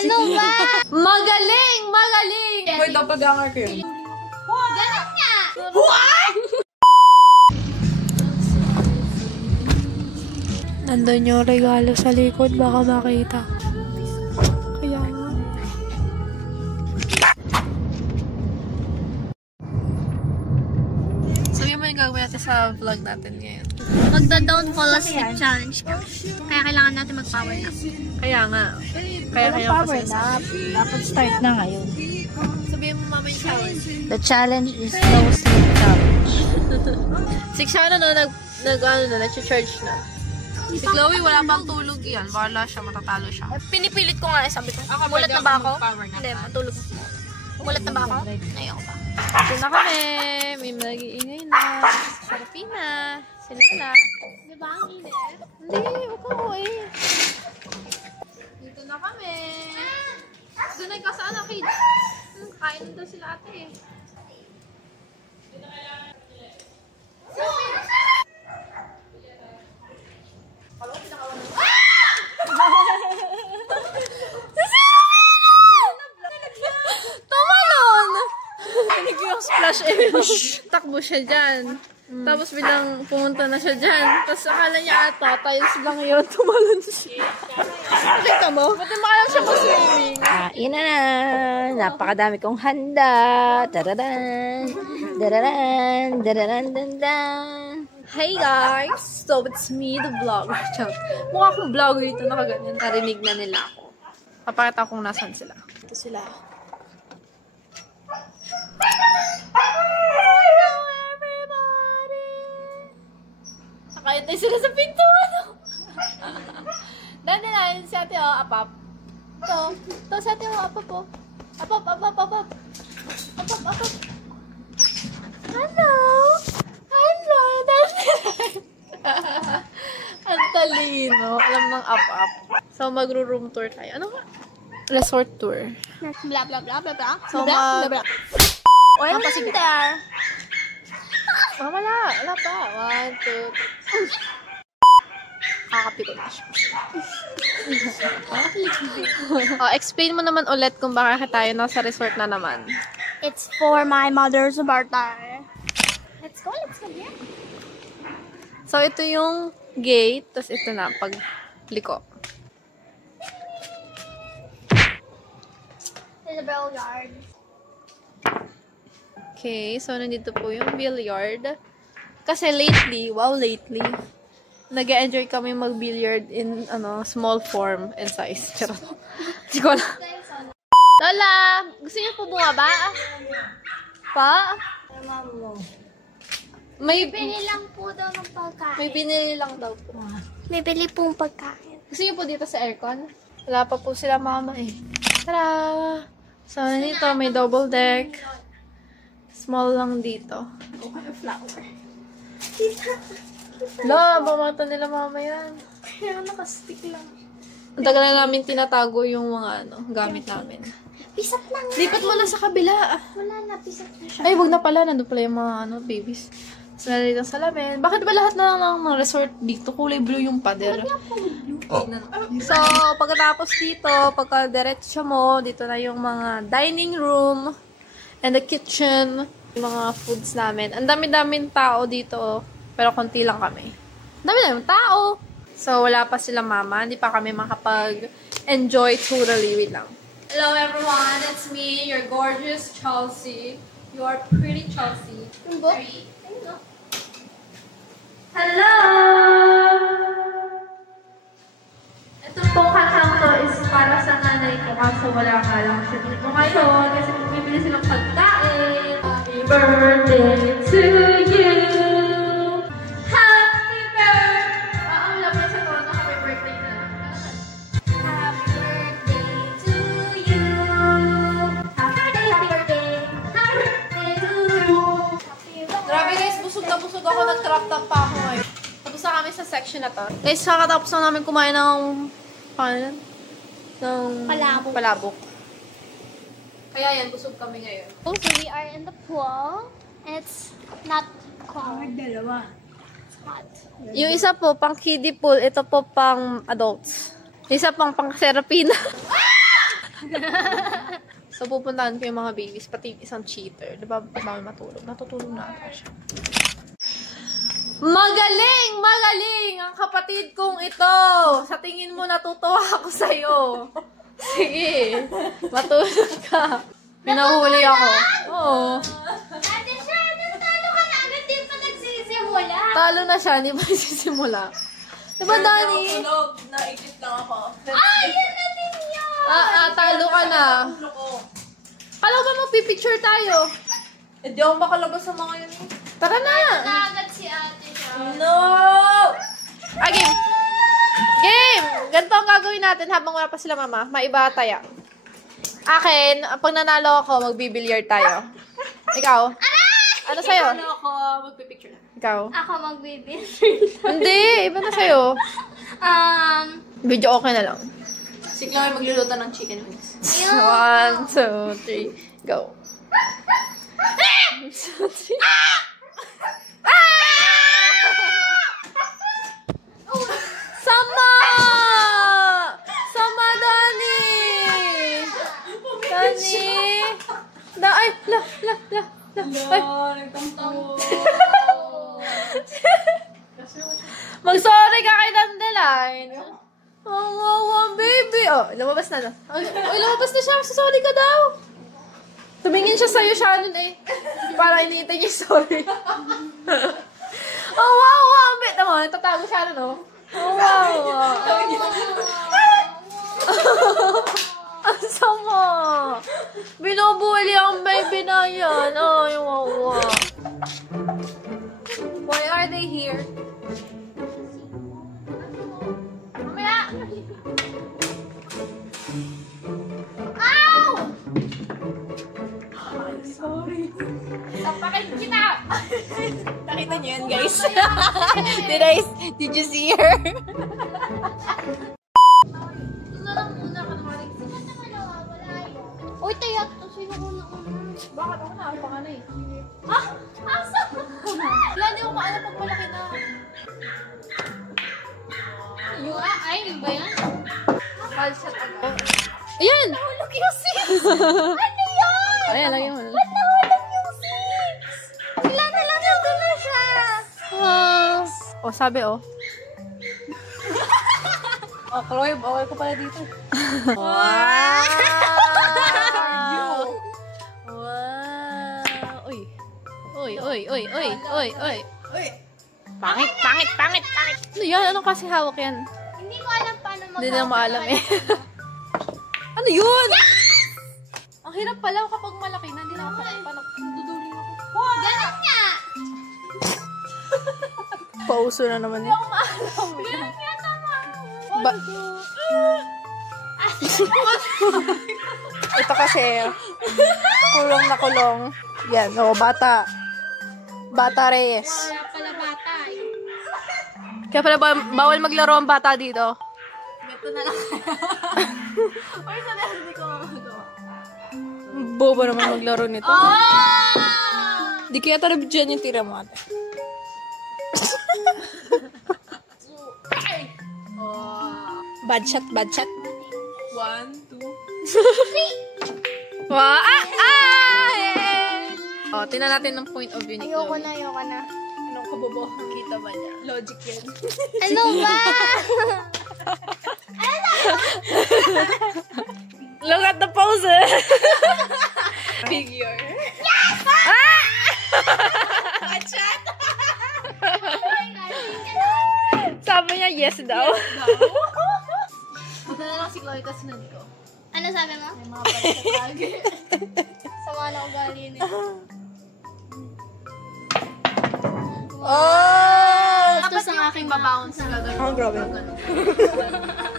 Ano ba? Magaling! Magaling! Hoy, doppelganger ko yun. Ganun nga! What? Nandun yung regalo sa likod, baka makita. Kaya nga. Sabi mo yung gagawin natin sa vlog natin ngayon. Magda-don't fall asleep challenge ka. Kaya kailangan natin mag-power nap. Kaya nga. Kaya Power nap. Dapat start na ngayon. Sabihin mo mama yung challenge. The challenge is no sleep challenge. Si Xiana nag-charge na. Si Chloe, wala pang tulog yan. Wala siya, matatalo siya. Pinipilit ko nga sabi ko. Mulat na ba ako? Hindi, matulog. Mulat na ba ako? Ayoko pa. Ito na kami. May mag-iingay na. Sarapina. Si Lola. Di ba ang init? Hindi, huwag ka mo eh. Dito na kami. Doon ay kasaan na kids. Kain na daw sila ate eh. Tumalon! Tinig yung splash eh. Takbo siya dyan. Tapos bilang pumunta na siya dyan. Tapos akala niya ata, tiles lang yun. Tumalon siya. Nakita mo? Ba't makalang siya mag-swimming? Kain na! Napakadami kong handa! Tararan! Dararan! Dararan! Dararan! Hey guys! So it's me, the vlogger. Mukha akong vlogger dito, nakaganyan. Narinig na nila ako. Papakita kung nasan sila. Ito sila. Hello everybody! Nakayantay sila sa pintuan. Dahil nila, si ate o, apap. Ito si ate o, apap o. Apap, apap, apap. Apap, apap. Hello! Hello! Ang talino. Alam ng up-up. So, magro-room tour tayo. Ano nga? Resort tour. Bla bla bla bla bla. So, Bla bla bla. Oil in there. Wala. Wala pa. 1, 2, kakapiko na siya. Explain mo naman ulit kung bakit tayo nasa resort na naman. It's for my mother's birthday. Let's go here. So, ito yung gate. Tapos ito na, pagliko. There's a billiard. Okay, so nandito po yung billiard. Kasi lately, nag-enjoy kami mag-billiard in small form and size. Charot. Hindi ko alam. Lola, gusto niyo po bumaba? Pa? May Bili lang po daw ng pagkain. May binili lang daw po. May bili pong pagkain. Gusto niyo po dito sa aircon? Wala pa po sila mama eh. Tara! So, nandito may double deck. Small lang dito. Flower. La, bamata nila mama yan. Kaya nakastick lang. Ang tagal na namin tinatago yung mga gamit namin. Pisat na nga. Lipat mo na sa kabila. Wala na, pisat na siya. Ay, wag na pala. Nandun pala yung mga babies. So, nandito sa salamin. Bakit ba lahat na lang ng resort dito? Kulay blue yung pader. So, pagkatapos dito, pagka-diretso mo, dito na yung mga dining room and the kitchen. Yung mga foods namin. Ang dami-daming tao dito. Pero konti lang kami. Ang dami-daming tao. So, wala pa sila mama. Hindi pa kami makapag-enjoy totally. Wait lang. Hello everyone, it's me, your gorgeous Chelsea. You are pretty Chelsea. Yung book? Hello! Ito po kantang to is para sa nanay ko kaso wala ka lang siya dito ngayon kasi bibili silang pagkain. Happy birthday to you! Happy birthday! Ang lapit sa tono, happy birthday na lang. Happy birthday to you. Happy birthday, happy birthday. Happy birthday to you. Grabe guys, busog na busog ako. Nag-trap top pa ako ngayon. Tapos na kami sa section na to. Guys, kakatapos na namin kumain ng palabok. Kaya yan, busog kami ngayon. So we are in the pool. And it's not cold. Dalawa. It's hot. Yung isa po, pang kiddie pool. Ito po, pang adults. Isa pang Serapina. So, pupuntahan ko yung mga babies, pati yung isang cheater. Diba, pag kami matulog? Natutulog na ata siya. Magaling! Magaling! Ang kapatid kong ito! Sa tingin mo, natutuwa ako sa'yo. Sige. Matulog ka. Pinahuli ako. Oo. Ate siya, natalo ka na agad. Di pa nagsisimula. Talo na siya, hindi pa nagsisimula. Diba, Dani? Sunog, naikit lang ako. Ay, yun natin yun! Talo ka na. Kala ba magpipicture tayo? Hindi ako makalabas sa mga yun. Tara na! Agad si ate siya. No! Game! Game! Ganito ang gagawin natin habang wala pa sila mama. Maiba taya. Akin, pag nanalo ako, magbibilyar tayo. Ikaw? Ano sa'yo? Ano ako, magpipicture lang. Ikaw? Ako magbibin. Hindi, iba na sa'yo. Video okay na lang. Sige lang ay magluluto ng chicken wings. 1, 2, 3, go. 1, 2, 3. Sama! Sama, Dani! Dani! Ay, la. Ay, Nagtampo. mag-sorry ka kay Dandelion. Oh, baby. Oh, lumabas na na. Ay, lumabas na siya. Sorry ka daw. Tumingin siya sa'yo, Shannon eh. Para iniintay niya sorry. Oh, wow. Bet naman, tatago siya no? Oh, wow. Ang sama. Binubuli ang baby na yan. Ay, wow. Why are they here? Mamaya. Ow! Sorry. Tapakin kita! Nakita niyo yan, guys? Did you see her? Uy, tayo. Sino ko na Bakit ako na? Ano na eh? Ah! Asa? Wala, hindi ko maalam pag malaki na. Ay, yun ba yan? Kalsat ako. Ayan! Nahulog yung six! Ano yan? Ayan, lagyan mo. Ba't nahulog yung six? Wala na lang nandun na siya. Oh, sabi oh. Oh, Chloe, bawal ko pala dito. Wow! Wow! Uy. Uy! Pangit. Ano yan? Anong kasi hawak yan? Hindi ko alam paano mag- Hindi na maalam eh. Ano yun? Ang hirap pala kapag malaki na. Hindi na ako paano. Duduling ako. Ganun nga! Pauso na naman yun. Ganun nga tama. Ito kasi, kulong na kulong. Yan, bata. Bata Reyes. Wala pala bata eh. Kaya pala bawal maglaro ang bata dito. Ito na lang. Uy, sana hindi ko magagawa. Bobo naman maglaro nito. Ah! Di kaya tarab dyan yung tira mo ate. Bad shot. 1, 2. Wow! Oh, tingnan natin ng point of view ni Chloe. Ayoko na. Anong kabobohan kita ba niya? Logic yan. Ano ba? Look at the pose! Figure. Sabi niya yes daw. Punta na lang si Chloe kasi nandito. Ano sabi mo? May mga balikat lagi. Sama na ugali niya. Oh! Tapos ang aking mabounce ka ganun. Oh, grabe.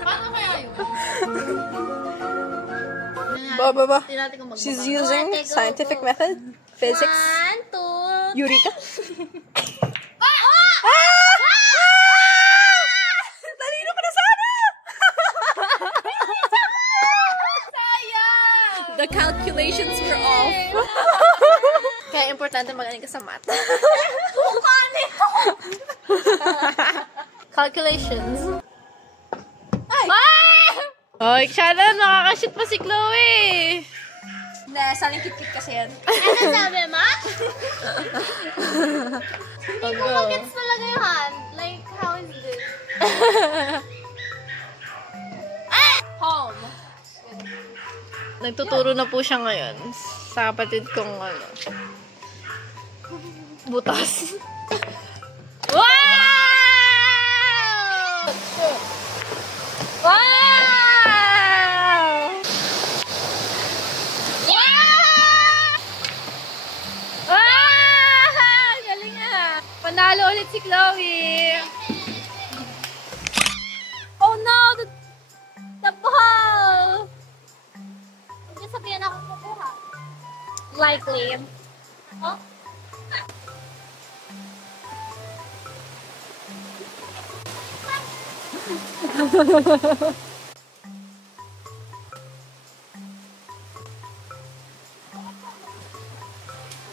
Paano kaya yun? Ba. Tingnan natin kung magbaba. She's using scientific method, physics, 1, 2. Eureka. Talino ka na sana! The calculations were off. Kaya importante magaling ka sa math. Calculations. Ay! Oy, Shannon, makakashoot pa si Chloe. Hindi, saling kit-kit kasi yan. Ano sabi, ma? Hindi ko Pag-go. magets talaga yung hand. Like, how is this? Home. Nagtuturo na po siya ngayon sa kapatid kong ano. Butas. Wow! Wow! Wow! Galing nga. Panalo ulit si Chloe. Oh no! The ball! Hindi sabihan ako kukuha. Likely. Oh?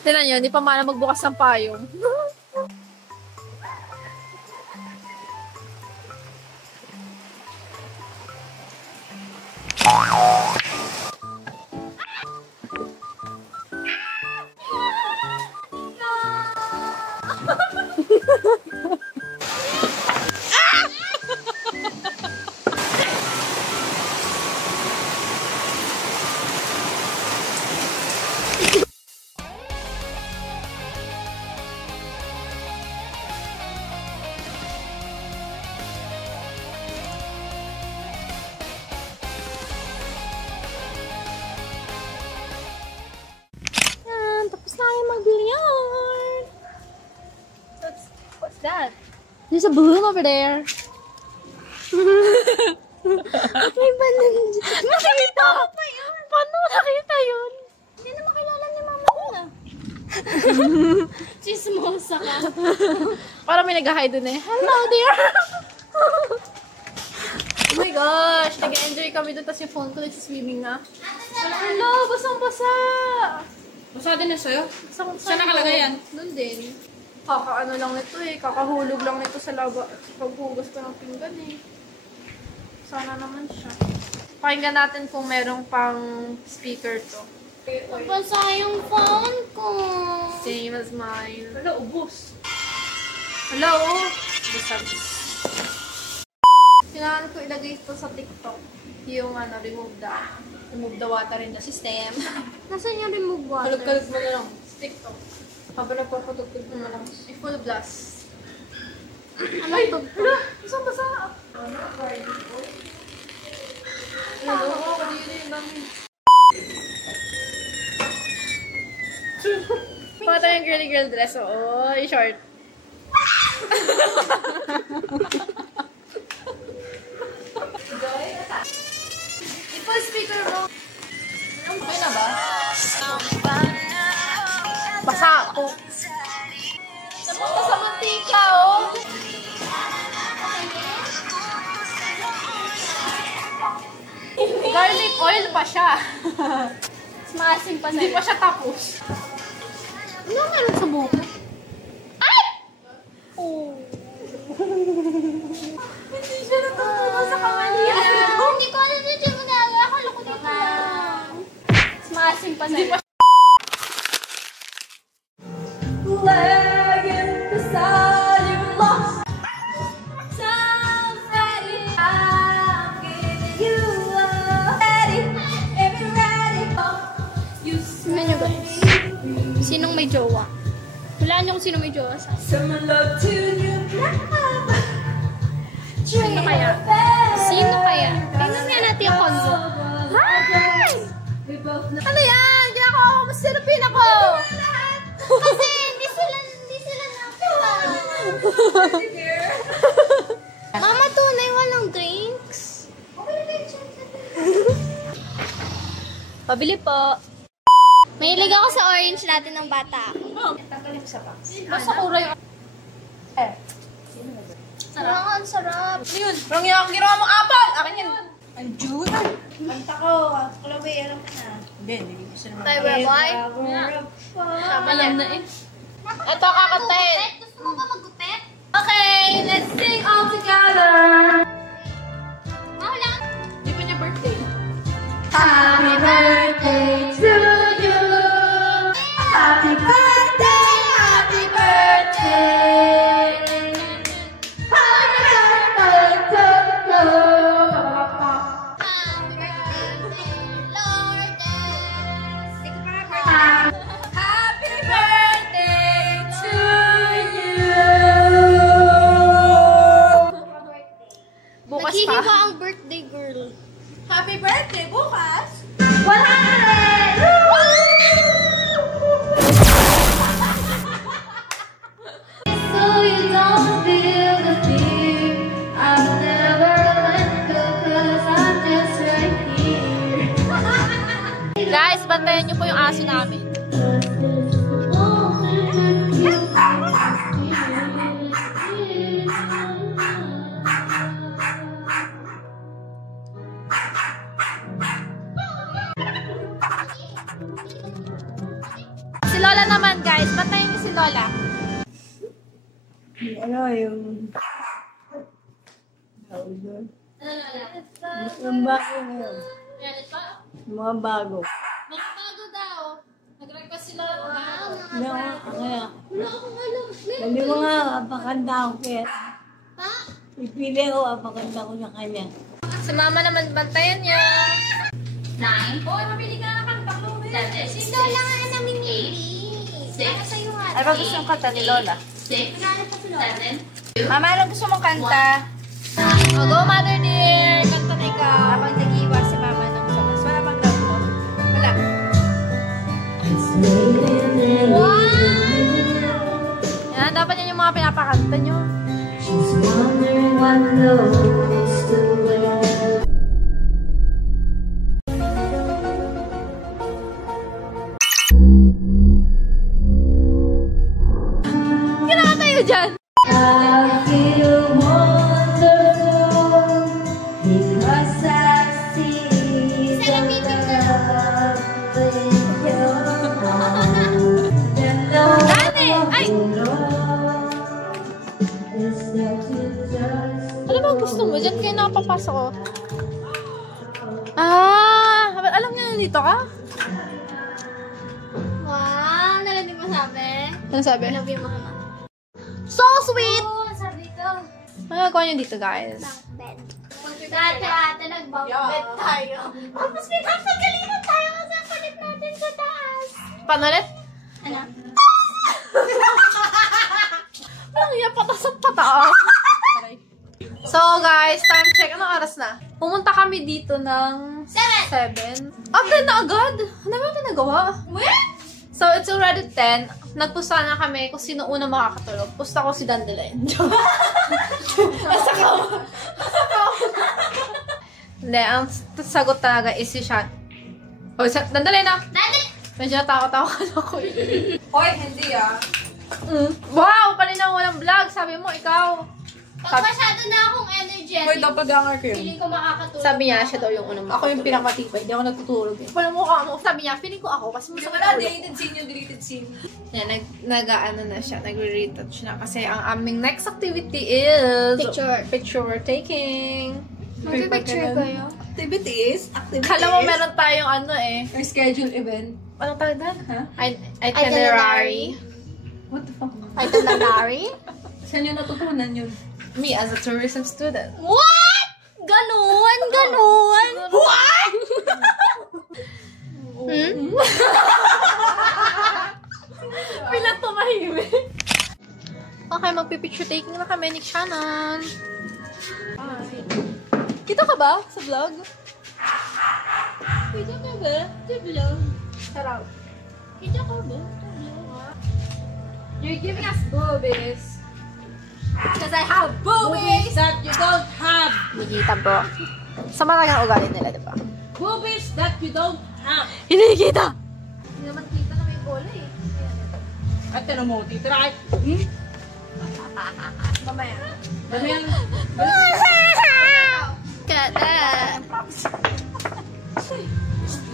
Tinan nyo, hindi pa mana magbukas ng payong. Yan, tapos na kayo mag-billiard. What's that? There's a balloon over there. May balloon dyan. Nakita ko pa yun. Paano nakita yun? Hindi na makilala ni mama ko na. Chismosa ka. Parang may nag-hi dun eh. Hello there! Oh my gosh! Nag-enjoy kami dun, tapos yung phone ko nagsiswimming na. Hello! Basang-basa! Basta din na sa'yo? Saan nakalagay yan? Doon din. Kakaano lang nito eh. Kakahulog lang nito sa laba. Paghugas ko ng pinggan eh. Sana naman siya. Pakinggan natin kung merong pang speaker to. Basa yung phone ko. Same as mine. Wala, ubos. Hello! Basag. Kailangan ko ilagay ito sa TikTok. Yung ano, remove the water in the system. Nasaan yung remove water? Kalog-kalog mo na lang. Sa TikTok. Habang nagpapatugtog mo na lang. I-full blast. Ano ito? Hala! Isang basa! Ano? Kanina yung dami. Pata yung girly girl dress. Oo, yung short. I-full speaker mo. Okay na ba? Basa ako. Napunta sa mantika, oh. Garlic oil pa siya. Maasim pa Hindi sa'yo. pa siya tapos. Ano meron sa buko? Ay! Oh. Hindi siya natutuwa sa kamalian. Hindi ko alam na siya magagawa. Akala ko dito lang. Maasim pa sa'yo. Tingnan nyo guys. Sinong may jowa? Wala niyong sino may jowa sa Sino kaya? Sino kaya? Tingnan nga natin yung convo. Hi! Ano yan? Ginagawa ko mas silupin ako. Kasi hindi sila nakuha. Mama, tunay walang drinks. Pabili po. Mahilig ako sa orange natin ng bata. Basta kura yung... Sarap. Ang sarap. Yun. Parang yung ginawa mong apple. Akin yun. Ang June? Kanta ko, Chloe, alam ko na. Hindi ko siya naman. Tayo ba, boy? Alam na eh. Ito, kakantahin. Gusto mo ba magupit? Okay, let's sing all together. Wala. Di ba niya birthday? birthday to you. Happy birthday, happy birthday. Happy birthday to you. Happy birthday to you! Bukas Naghihiwa pa. ang birthday girl. Happy birthday bukas! 100! So you don't feel the fear. I'll never let go 'cause I'm just right here. Guys, bantayan niyo po yung aso namin. Si Lola naman, guys. Bantayan niyo si Lola. Ano yung... Yung bago ngayon. Mga bago. Mga bago daw. Nag-request si Lola. Kaya, sabi mo nga, apakanda ako kaya. Ipili ko, apakanda ko sa kanya. Si Mama naman, bantayan niya. 9. Hoy, mabili ka na kanta ko. 7. Si Lola nga namimili. Para sa'yo nga. Ay, ba gusto yung kanta ni Lola? 6. 7. Mama, ano gusto mong kanta? Oh, go, Mother dear! Kanta na ikaw. Habang nag-iwa si Mama ng sakas. Wala bang daw mo? Wala. Wow! Yan, dapat yan yung mga pinapakanta nyo. She's wondering what knows to wear. Kinakanta yun dyan! I feel wonderful because I see the love in your eyes. And Dati! Ay! is that you just Ano bang gusto mo? Diyan kayo nakapapasok ko. Ah! Alam niyo nandito ka? wow, narinig mo sabi? Ano sabi? Love you, mama. So sweet! Oo, sabi ko. Ano nagawa niyo dito, guys? Bed. Dati ate nag-bunk bed tayo. Tapos pinapagalitan tayo kasi ang kulit natin sa taas. Paano ulit? Ano? Ang iya patas ang pataas. So guys, time check. Anong oras na? Pumunta kami dito ng 7. After na agad! Ano ba ito nagawa? So it's already 10. Nagpusta na kami kung sino una makakatulog. Pusta ko si Dandelion. Nasa kama. Hindi, ang sagot talaga is si Sean. Oh, Dandelion na! Dati! Medyo natakot ako eh. Hoy, hindi ah. Wow! Kanina walang vlog. Sabi mo, ikaw. Pag masyado na akong energetic, Hoy, dapat dangar ko yun. feeling ko makakatulog. Sabi niya, siya daw yung unang Ako yung pinakatibay, hindi ako natutulog eh. Walang mukha mo. Sabi niya, feeling ko ako kasi Hindi masakit wala, ulo. deleted scene yung deleted scene. Yan, nag-ano na siya, nagre-retouch na. Kasi ang aming next activity is... Picture taking. Magpipicture kayo? Activities? Kala mo meron tayong ano eh. Or schedule event. Anong tawag doon? Ha? Itinerary. What the fuck? Itinerary? Saan yung natutunan yun? Me as a tourism student. What? Ganon? Ganon? What? Bilang tumahimik. Okay, magpipicture taking na kami ni Shannon. Kita ka ba sa vlog? Kita ka ba? Sa vlog? Sarap. Kita ka ba? You're giving us boobies. Because I have boobies that you don't have. Nakikita bro. Sa malagang ugali nila, di ba? Boobies that you don't have. Hindi kita! Hindi naman kita na may bola eh. At tinan mo, titry. Mamaya. Dami yan. Kada!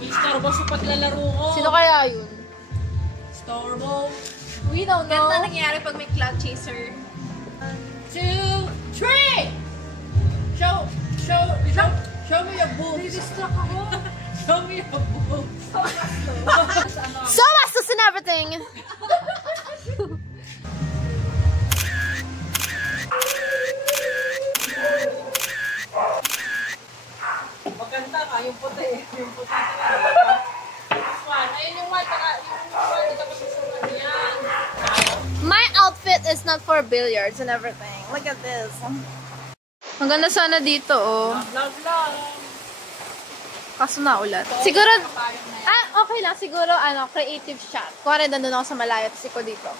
May storbo sa paglalaro ko. Sino kaya yun? Storbo. We don't know. Ganda nangyari pag may cloud chaser. 1, 2, 3! Show me your boobs. Distract ako. So bastos and everything! Maganda ka, yung puti. Yung puti talaga. Ayun yung white, yung tapos susulat yan. My outfit is not for billiards and everything. Look at this. Ang ganda sana dito, oh. Love, love. Kaso naulan. Siguro, okay lang. Siguro, creative shot. Kuwari, nandun ako sa malayo, tapos ikaw dito.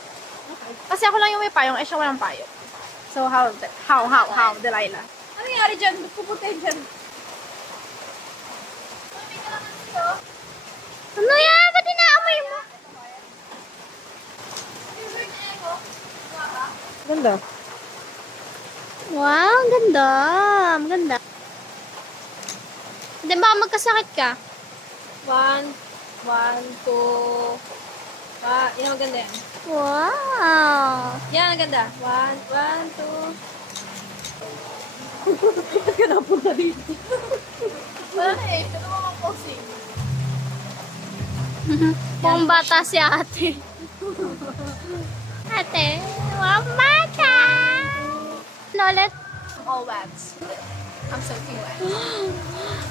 Kasi ako lang yung may payong, siya walang payong. So, how, Delilah? Ano nangyari dyan? Puputin dyan. Ano yan? Ba't inaamoy mo? Ganda. Wow, ang ganda. Ang ganda. Hindi ba magkasakit ka? 1, 2. Yan ang ganda yan. Wow. Yan ang ganda. 1, 2. Wala na eh. Ito naman ang posing. Mukhang bata si ate. Ate, mukhang bata. Ano ulit? All wax. I'm soaking wet.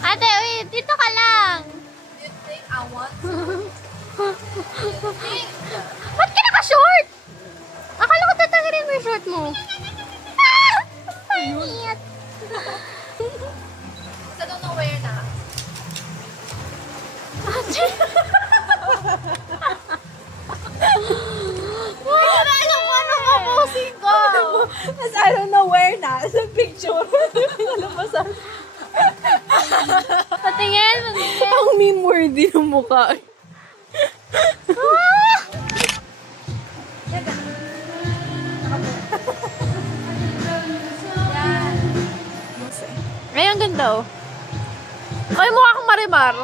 Ate, uy, dito ka lang. You think I want to? Ba't ka naka-short? Akala ko tatanggalin mo yung short mo. Ah! Pangit. I don't know where na. Wala alam mo ano kaposing ko. As I don't know where na. Sa picture. Patingin. Ang meme-worthy ng mukha. Ay, ang ganda oh. Ay, mukha kang Marimar.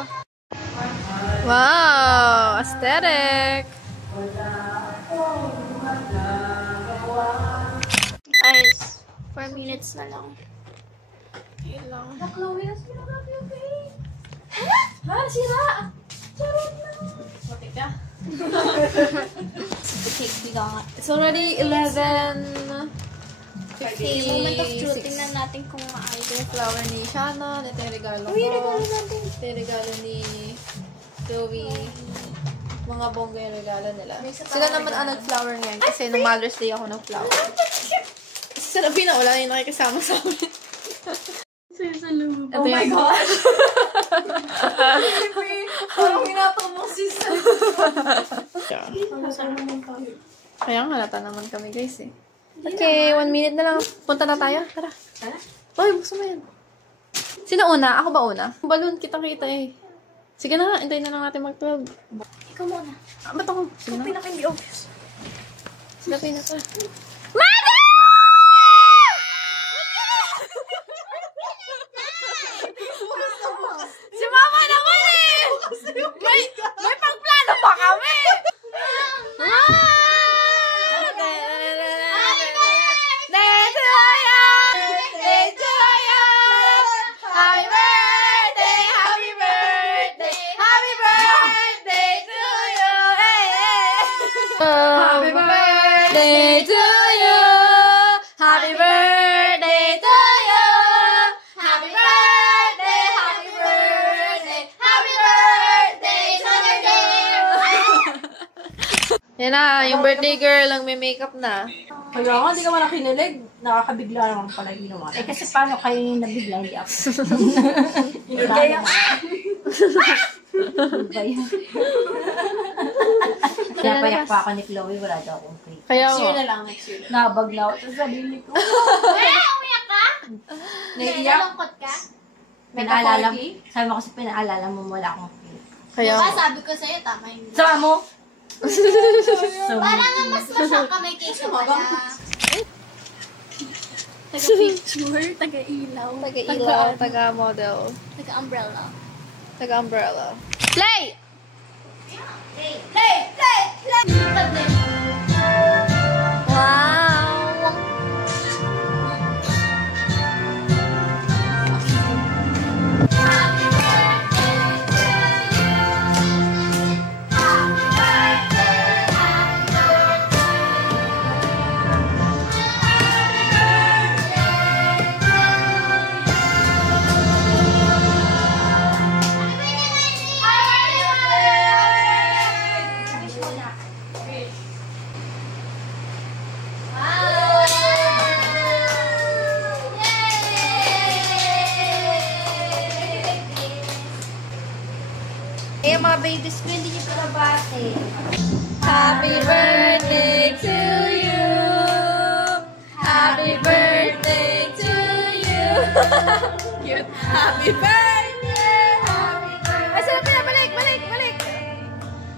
Wow, aesthetic. Guys, 4 minutes na lang. Okay lang. Ha? Sira! Charot na! Mati ka? The cake we got. It's already 11. Moment of truth. Tingnan natin kung maayos. Ito yung flower ni Shannon. Ito yung regalo ko. regalo natin. Ito yung regalo ni Chloe. Mga bongga yung regalo nila. Sila naman ang nag-flower ngayon kasi nung Mother's Day ako nag-flower. Kasi sa labi na wala yung nakikisama sa amin. Oh my gosh! Parang minatong mo sis. Kaya nga, halata naman kami guys eh. Okay, 1 minute na lang. Punta na tayo. Tara. Hoy, buksan mo yan. Sino una? Ako ba una? Balloon, kita-kita eh. Sige na nga, hintayin na lang natin mag-12. Ikaw muna. Ba't ako? Sige na. Pinaka-hindi obvious. Sila pinaka. Si Mama naman eh! May pangplano pa kami! Happy birthday to you! Happy birthday to you! Happy birthday, happy birthday, happy birthday to you! Yan na, yung birthday girl ang may makeup na. Kaya nga, hindi ka man nakinilig. Nakakabigla naman pala ginawa. Eh kasi paano kayo yung nabigla? Hindi ako. Kaya Ba yan? Pinapayak pa ako ni Chloe, wala daw akong cake. Kaya next year mo. na lang, next year. Nabaglaw. Tapos sabihin ko, Umiyak ka? Naiiyak? Nalungkot ka? pinaalala mo. Sabi mo kasi pinaalala mo wala akong cake. Kaya Diba mo. sabi ko sa'yo, tama yun. Sama mo? So, Parang nga mas masyak ka may cake na wala. Taga-picture, taga-ilaw, Taga-ilaw, taga-model, taga-umbrella. taga-umbrella. Play! Play! Play! Play! Play! Wow! Happy birthday to Eh, mga babies ko, hindi niyo pa nabati. Happy birthday to you. Happy birthday to you. Cute. Happy birthday. Happy birthday. Ay, sarap na. Balik, balik, balik.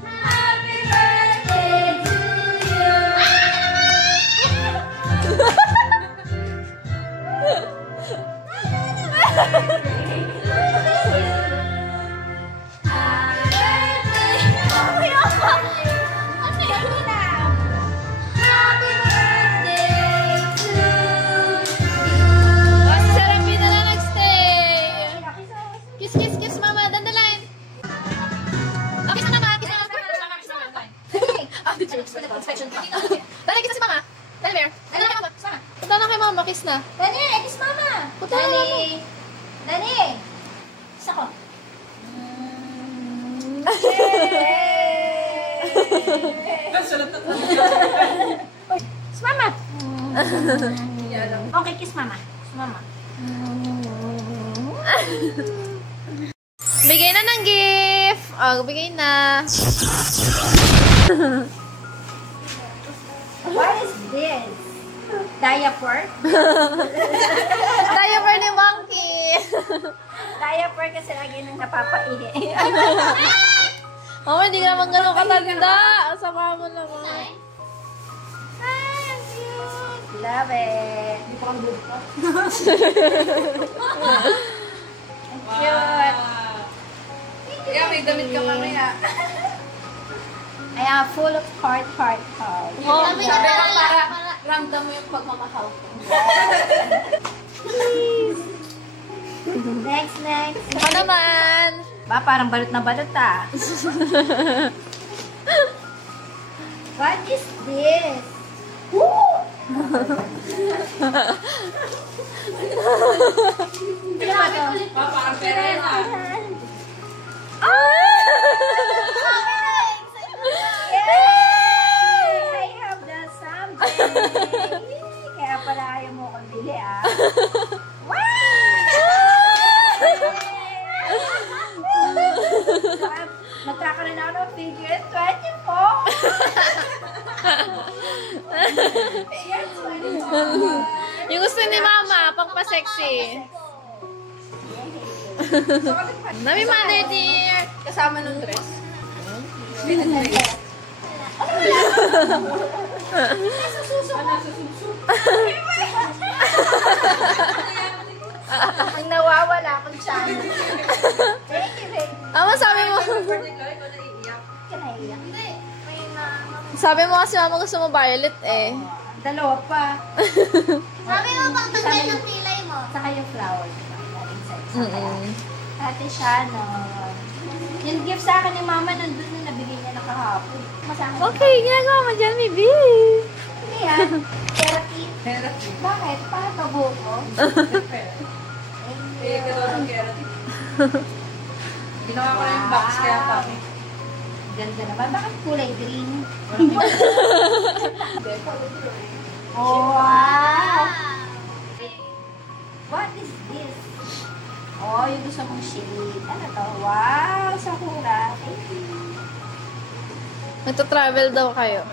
Happy birthday to you. Sarapin na lang nagstay. Kiss, kiss, kiss, mama. Dandalain. Okay, kiss mama. Kiss mama. Dali, kiss si mama. Dali, Bear. Dali, mama. Punta na kay mama. Kiss na. Dani, kiss mama. Punta na mama. Dani. Kiss ako. Sulat na Kiss mama. Okay, kiss mama. Kiss mama. Bigay na ng gift. Oh, bigay na. What is this? Diaper? Diaper ni Monkey. Diaper kasi lagi nang napapaihi. Mama, hindi ka naman ganun katanda. Sama mo naman. Love it. Hindi pa kang good pa. Cute. Kaya may damit ka mamaya. I am full of heart. Oh, Sabi ka para ramdam mo yung pagmamahal ko. Next. Ako naman. Ba, parang balot na balot ah. What is this? Woo! Papa, ang pera na. Yay! I have done something. Kaya pala ayaw mo kong bili ah. Wow! Magkakaroon ako ng figure 24. Yes, 24. Yung gusto ni mama, pagpa-sexy. Nami mother dear. Kasama nung dress. Ang nawawala akong tiyan. Thank you, baby. Ama, sabi mo. Birthday ko, ikaw naiiyak. Kanaiyak. Sabi mo kasi mama gusto mo violet eh. Dalawa pa. Sabi mo pang tanggal ng pilay mo. Saka yung flowers. Ate Shannon. Yung gift sa akin ni Mama nandun na nabigay niya na kahapon. Masama. Okay, ginagawa mo dyan, baby. Hindi yan. Therapy. Therapy. Bakit? Para tabo ko. Eh, gano'n ang keratin. Ginawa ko na yung box kaya pa. Ganda naman. Bakit kulay green? Oh, wow! What is this? Oh, yung gusto mong shade. Ano to? Wow! Sakura. Thank you. Nagta-travel daw kayo.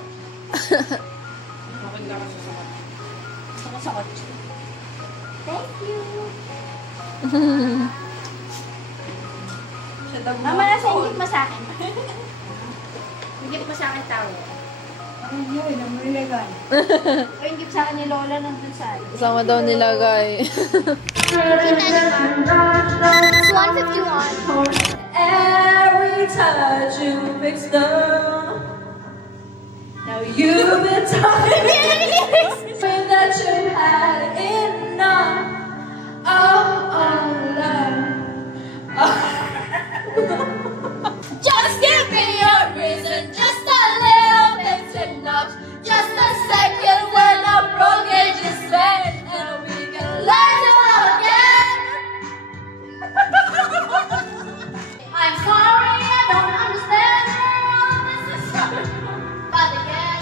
Maganda ka sa sakat. Gusto ko sa kotse. Thank you. Siya daw Mama, nasa yung gift mo sa akin? Yung gift mo sa akin tao. Ay, yun. Namulagan. O yung gift sa akin ni Lola nandun sa akin. Kasama daw nilagay. It's 151. Every touch you fix them. Now you've been talking that you had enough of love. Just give me a reason, just a little bit's enough. Just a second when a broken just bend, and we can learn to love again. I'm sorry, I don't understand all this is but again,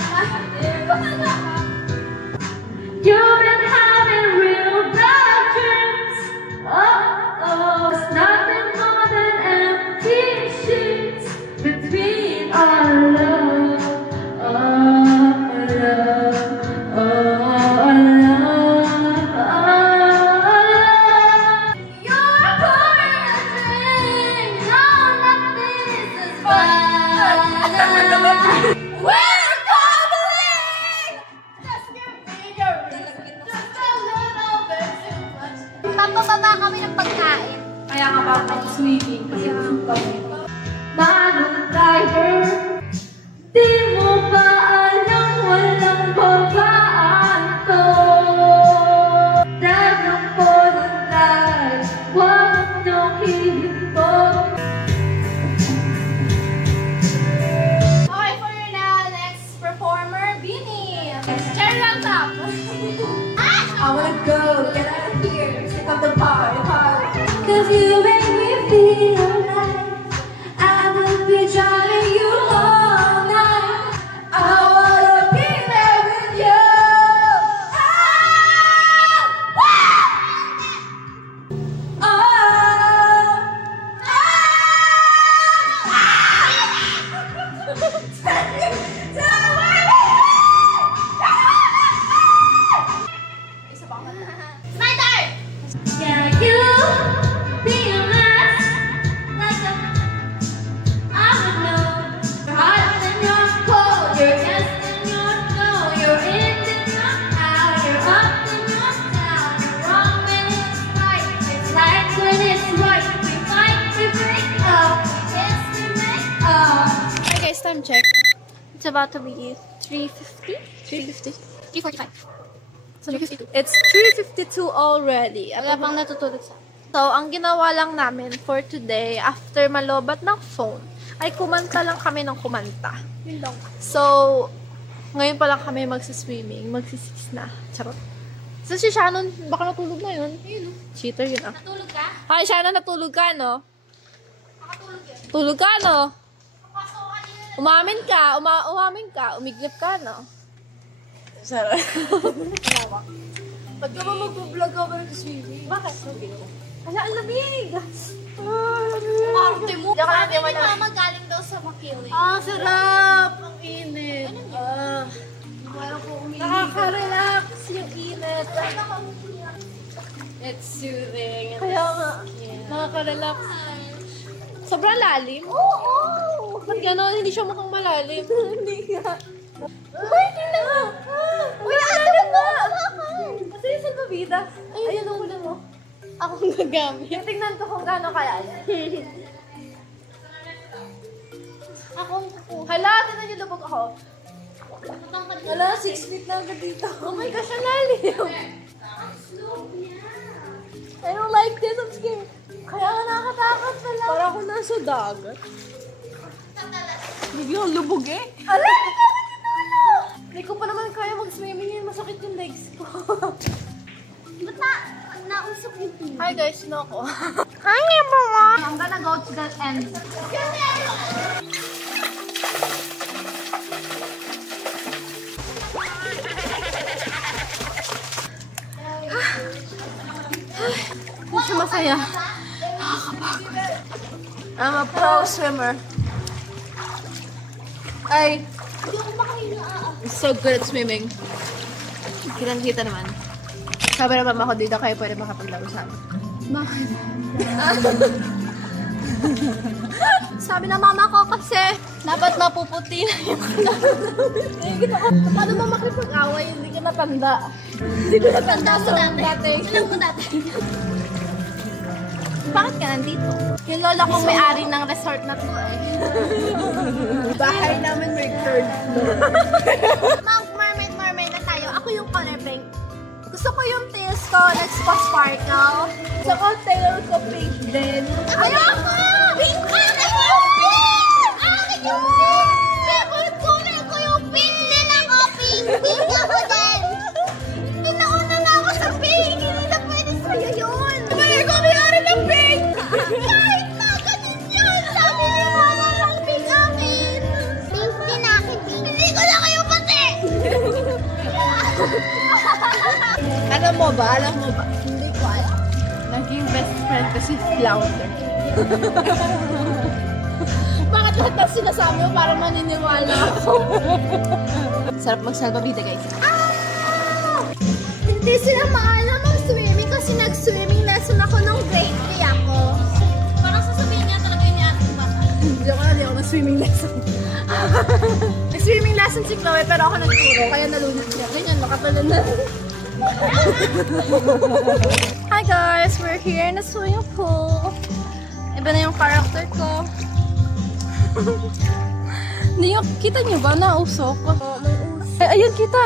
We're coming! Just give me your reason, just a little bit too much. Papababa kami ng pagkain. Kaya nga ba swimming kasi busog kami. Manong driver, di mo ba alam walang babaan to? Dadang po ng drive, huwag niyong hihinto. Okay, for now, next performer, Beanie. Cherry on top. I wanna go, get out of here, sick of the party. Cause you make me feel alive. I will be driving you all night. I wanna be there with you. My turn! Yeah, you be a mess like a I would know. You're hot and you're cold. You're yes and you're no. You're in and you're out. You're up and you're down. You're wrong when it's right. It's right when it's right. We fight, we break up. We kiss, we make up. Okay guys, time check. It's about to be 3:50? 3:50. 3:45. So, it's 3:52 already. Wala pang natutulog sa So, ang ginawa lang namin for today, after malobat ng phone, ay kumanta lang kami ng kumanta. So, ngayon pa lang kami magsiswimming, magsisis na. Charot. So, si Shannon, baka natulog na yun. Cheater yun ah. Natulog ka? Hi, Shannon, natulog ka, no? Nakatulog yun. Tulog ka, no? Papasok ka nila. Umamin ka, umiglip ka, no? Sarap. Ba't ka ba mag-vlog ka ba ng swimming? Bakit? Ala, ang lamig! Arte mo. Sabi ni Mama galing daw sa Makiling. Ah, sarap! Ang init. Nakaka-relax yung init. It's soothing. Kaya nga, nakaka-relax. Sobrang lalim? Oo! Ba't gano'n? Hindi siya mukhang malalim. Hindi nga. Uy, tingnan mo! Uy, ate mo! Kasi yung salvavida. Ayun ang hula mo. Akong gagamit. Tingnan ko kung gano'n kaya. Akong kukuha. Hala, tingnan niyo lubog ako. Hala, 6 feet na agad dito. Oh my gosh, ang lalim. I don't like this. I'm scared. Kaya nga nakakatakot pala. Para ako nasa dagat. Biglang lubog eh. Ala! Hindi ko pa naman kaya mag-swimming yun. Masakit yung legs ko. Ba't nausok yung pin? Hi guys, sino ako? Hi everyone! I'm gonna go to the end. Hindi siya masaya. Nakakapagod. I'm a pro swimmer. Ay, I'm so good at swimming. Kitang-kita naman. Sabi na mama ko, dito kayo pwede makapaglaro sa amin. Bakit? Sabi na mama ko kasi dapat mapuputi na yung paano ba makipag-away? Hindi ka natanda. Hindi ko natanda sa dati. Alam mo dati. Bakit ka nandito? Yung lola kong may-ari ng resort na to eh. Bahay namin may third floor. Mermaid na tayo. Ako yung color pink. Gusto ko yung tails ko, nagpa-sparkle. Sa tail ko pink din. Ayoko! Pink ka! Ayoko! Akin yung pink! Favorite color ko yung pink din ako! Pink! Pink ako din! Tinauna na ako sa pink! Hindi na pwede sa'yo yun! May ko may-ari ng pink! Kahit na! Ganun yun! Sabi ni Mama lang pink akin! Pink din akin, pink! Hindi ko na kayo pati! Alam mo ba? Hindi ko alam. Naging best friend ko si Flounder. Bakit lahat ng sinasabi mo para maniniwala ako? Sarap mag-salvavida guys. Hindi sila maalam ang swimming kasi nag-swimming lesson ako nung grade 3 ako. Parang sasabihin niya talaga yung ating bata. Hindi ako Nag-swimming lesson. Nag-swimming lesson si Chloe, pero ako nagturo, kaya nalunod niya. Ganyan, nakatalan na. Hi guys! We're here in the swimming pool. Iba na yung character ko. Hindi yung, kita niyo ba? Nausok. Ay, ayun, kita.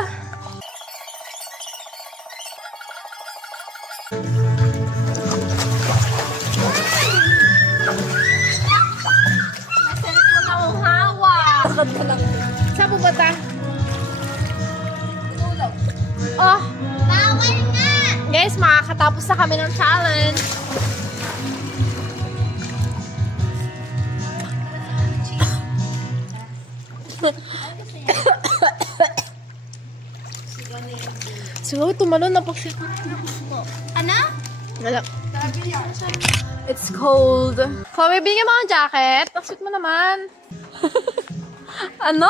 Masalit mo na akong hawa. Saan po ba ta? Oh, Bawal nga! guys, makakatapos na kami ng challenge. Siguro tumalon na pagsit. Ano? Wala. It's cold. Chloe, bigyan mo ang jacket. Pagsit mo naman. Ano?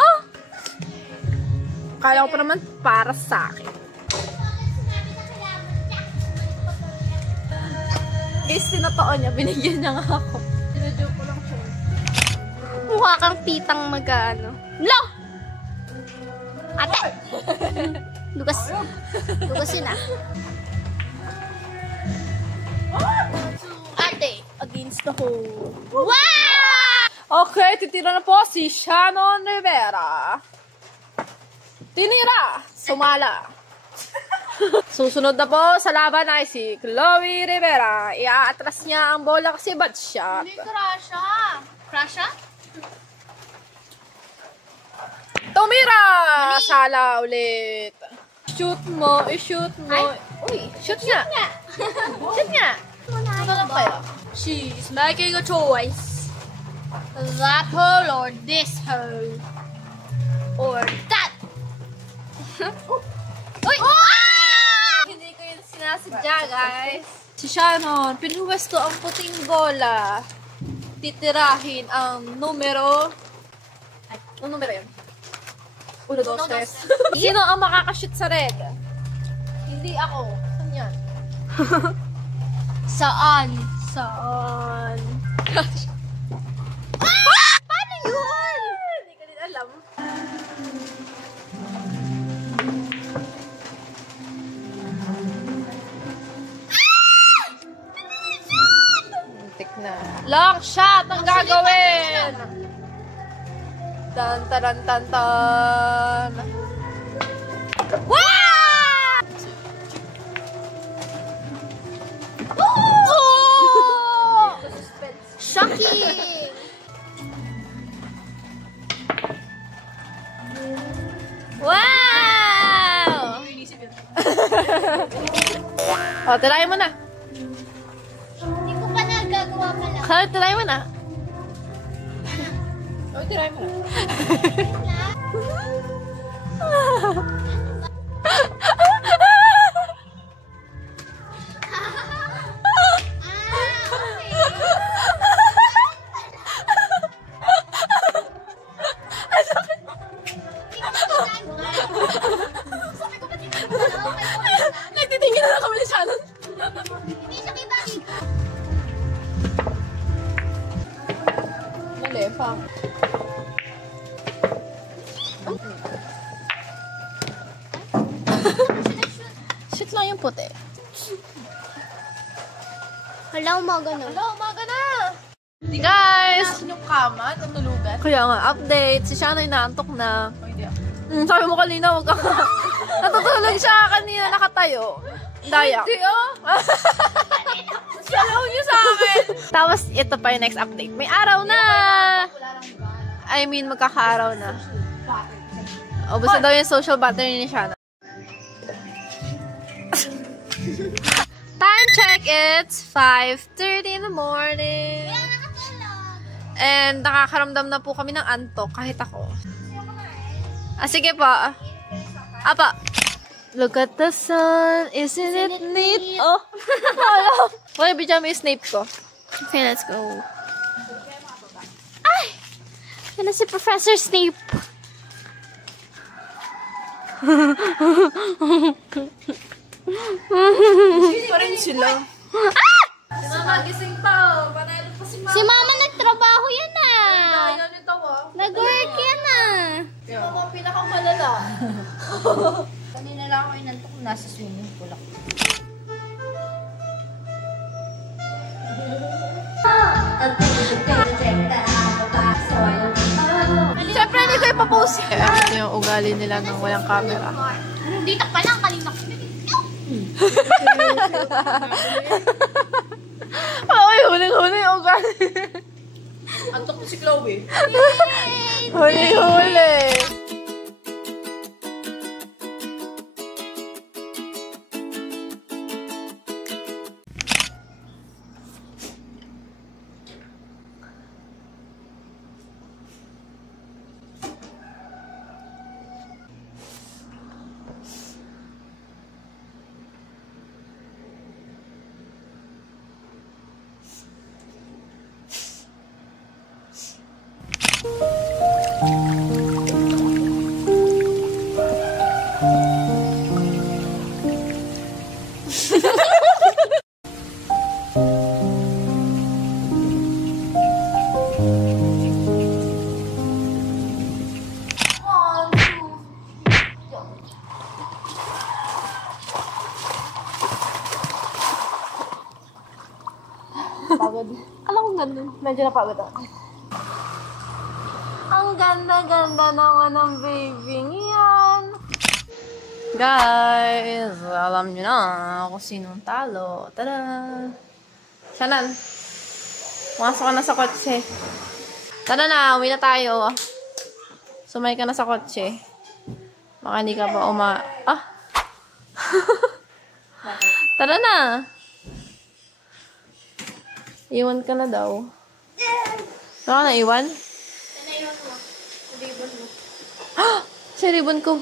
Kala ko pa naman para sa akin. Guys, tinotoo niya. Binigyan niya nga ako. Sinajoke ko lang siya. Mukha kang titang mag-ano. Lo! Ate! Lugas. Lugas yun ah. Ate, against the hole. Wow! Okay, titira na po si Shannon Rivera. Tinira! Sumala. Susunod na po sa laban ay si Chloe Rivera. Iaatras niya ang bola kasi bad shot. Hindi crasha. Crasha? Tumira! Sala ulit. Shoot mo, i-shoot mo. Uy, shoot nga. Shoot nga. Ano lang kayo? She's making a choice. That hole or this hole? Or that? Uy! Hindi ko yun sinasadya, guys. Si Shannon, pinuwesto ang puting bola. Titirahin ang numero... Ay, anong numero yun? 1, 2, 3. Sino ang makakashoot sa red? Hindi ako. Saan yan? Saan? Saan? Paano yun? Hindi ko din alam. Muntik na. Long shot ang gagawin! Tan taran tan tan. Wow! Oh! Shocking! Wow! Oh, tirahin mo na. Hindi ko pa nagagawa pala. Kaya, tirahin mo na. Oh, tirahin mo na. Nagtitingin na kami ni Shannon. Hindi siya kita. Mali, pa. Shoot lang yung puti. Hala, umaga na. Hello, umaga na! Guys! Yung kama, natulugan. Kaya nga, update. Si Shannon inaantok na. Sabi mo kanina, wag ka natutulog siya kanina, nakatayo. Dayak. Hindi Salaw niyo sa akin. Tapos, ito pa yung next update. May araw na! I mean, magkakaaraw na. O, basta daw yung social battery ni Shannon. Time check, it's 5:30 in the morning. And nakakaramdam na po kami ng antok, kahit ako. Sige pa. Apa. Look at the sun, isn't it neat? Oh, hello. Wala bijama yung Snape ko. Okay, let's go. Ay! Yan na si Professor Snape. Pa rin sila. Si Mama gising pa. Panayado pa si Mama. Si Mama nagtrabaho yan ah. Ayaw nito, Kanina lang ako inantok nasa swimming pool ako. Siyempre, hindi ko ipapost. Ito yung ugali nila nang walang camera. Dito pa lang kanina ko. Ay, huling-huli yung ugali. Antok ko si Chloe. Huli-huli. Pagod. Alam ko ganun. Medyo napagod ako. Ang ganda-ganda naman ng baby yan. Guys, alam nyo na kung sinong talo. Tada! Shannon, pumasok ka na sa kotse. Tara na, uwi na tayo. Sumay ka na sa kotse. Baka hindi ka pa Tara na! Iwan ka na daw. Saan ka na iwan? Naiwan mo. Sa ribbon mo. Sa ribbon ko.